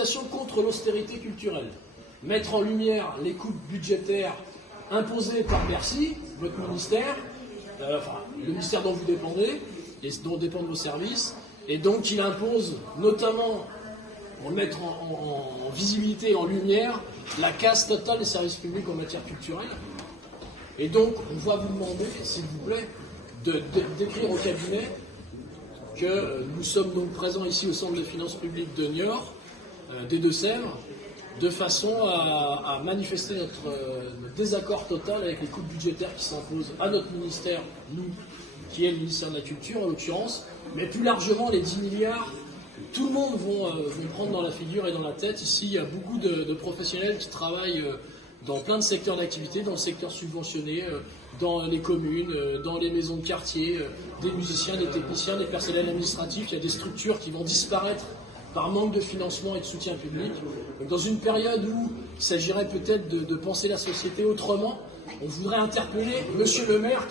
mobilisation contre l'austérité culturelle. Mettre en lumière les coupes budgétaires imposées par Bercy, votre ministère, le ministère dont vous dépendez, et dont dépendent vos services, et donc il impose notamment, pour mettre en visibilité et en lumière, la casse totale des services publics en matière culturelle. Et donc, on va vous demander, s'il vous plaît, d'écrire au cabinet que nous sommes donc présents ici au Centre de finances publiques de Niort, des Deux-Sèvres, de façon à manifester notre désaccord total avec les coupes budgétaires qui s'imposent à notre ministère, nous, qui est le ministère de la Culture en l'occurrence, mais plus largement les 10 milliards. Tout le monde vont prendre dans la figure et dans la tête. Ici, il y a beaucoup de professionnels qui travaillent dans plein de secteurs d'activité, dans le secteur subventionné, dans les communes, dans les maisons de quartier, des musiciens, des techniciens, des personnels administratifs. Il y a des structures qui vont disparaître par manque de financement et de soutien public. Donc, dans une période où il s'agirait peut-être de penser la société autrement, on voudrait interpeller Monsieur le maire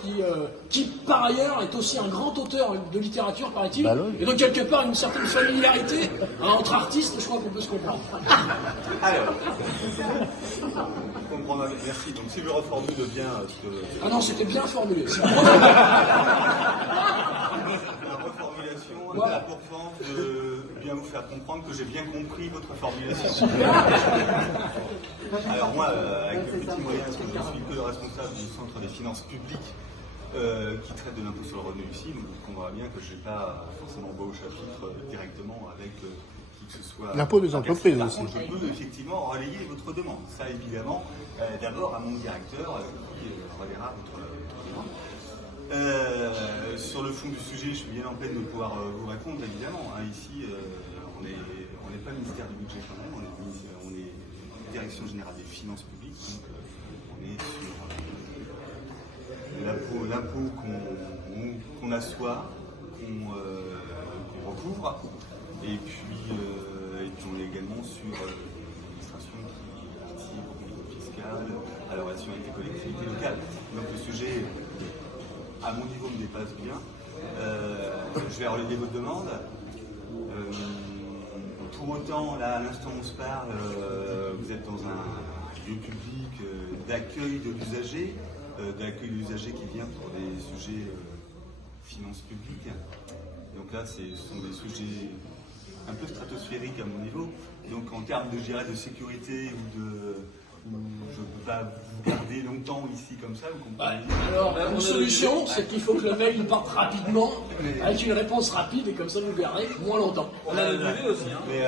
qui, par ailleurs, est aussi un grand auteur de littérature, paraît-il, et donc quelque part une certaine familiarité entre artistes, je crois qu'on peut se comprendre. Alors, merci. Donc si je reformule bien ce que... Ah non, c'était bien formulé. La reformulation a pour force de bien vous faire comprendre que j'ai bien compris votre formulation. Alors moi, avec le petit moyen, parce que je ne suis que le responsable du Centre des finances publiques qui traite de l'impôt sur le revenu ici, donc vous comprendrez bien que je n'ai pas forcément beau au chapitre directement avec qui que ce soit. L'impôt des entreprises aussi. Par contre, je peux effectivement relayer votre demande. Ça, évidemment, d'abord à mon directeur qui relayera votre demande. Sur le fond du sujet, je suis bien en peine de pouvoir vous répondre, évidemment. Ici, on n'est pas le ministère du budget quand même, on est Direction générale des finances publiques, donc on est sur l'impôt qu'on assoit, qu'on recouvre, et puis on est également sur l'administration qui participe au contrôle fiscal, à la relation avec les collectivités locales. Donc le sujet, à mon niveau, me dépasse bien. Je vais relayer votre demande. Pour autant, là, à l'instant où on se parle, vous êtes dans un lieu public d'accueil de l'usager, qui vient pour des sujets finances publiques. Donc là, ce sont des sujets un peu stratosphériques à mon niveau. Donc en termes de sécurité ou je ne peux pas vous garder longtemps ici comme ça, vous comprenez? Alors, une solution, c'est qu'il faut que le mail parte rapidement, avec une réponse rapide, et comme ça vous verrez moins longtemps. On a le budget aussi. Hein. Mais